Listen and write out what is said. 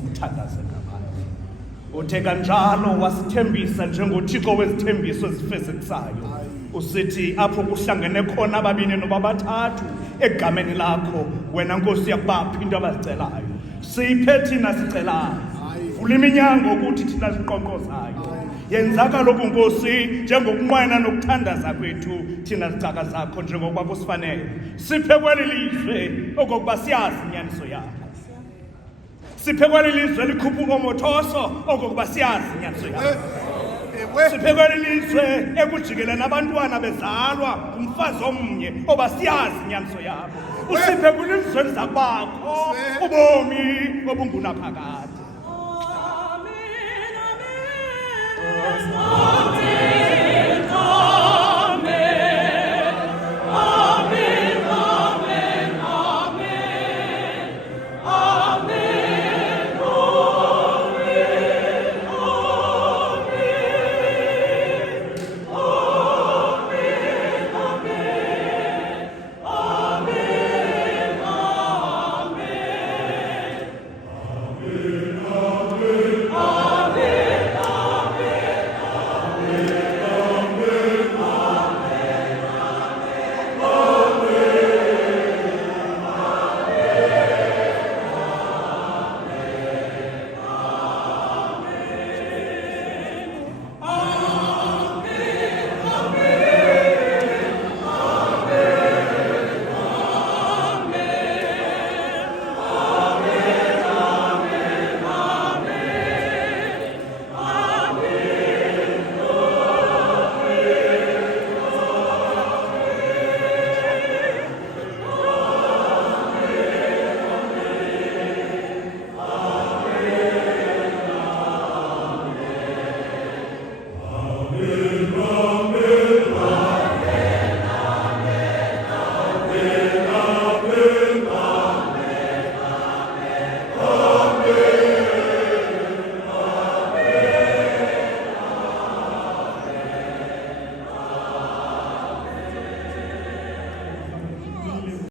sumthandaze ngaphandle. Uthe kanjalo wasithembisa njengoThixo wezithembiso ezifezekisayo. Usithi apho kuhlangene khona ababini noba bathathu egameni lakho, wena Nkosi yakubapha into abazicelayo. Siphe thina sicelayo. Vula iminyango ukuthi thina siqoqozayo. Yenza kaloku Nkosi njengokunqwena nokuthandaza kwethu thina zicaka zakho njengokuba kusifanele. Siphe kweli lizwe okokuba siyazi inyaniso yakho. Siphe kweli lizwe likhupha umothoso okokuba siyazi inyaniso yakho. Siphe kweli lizwe ekujikelena abantwana bezalwa umfazi omnye oba siyazi inyaniso yakho. Usiphe kwilizwe zakubakho ubomi obungunaphakade. Amen, amen.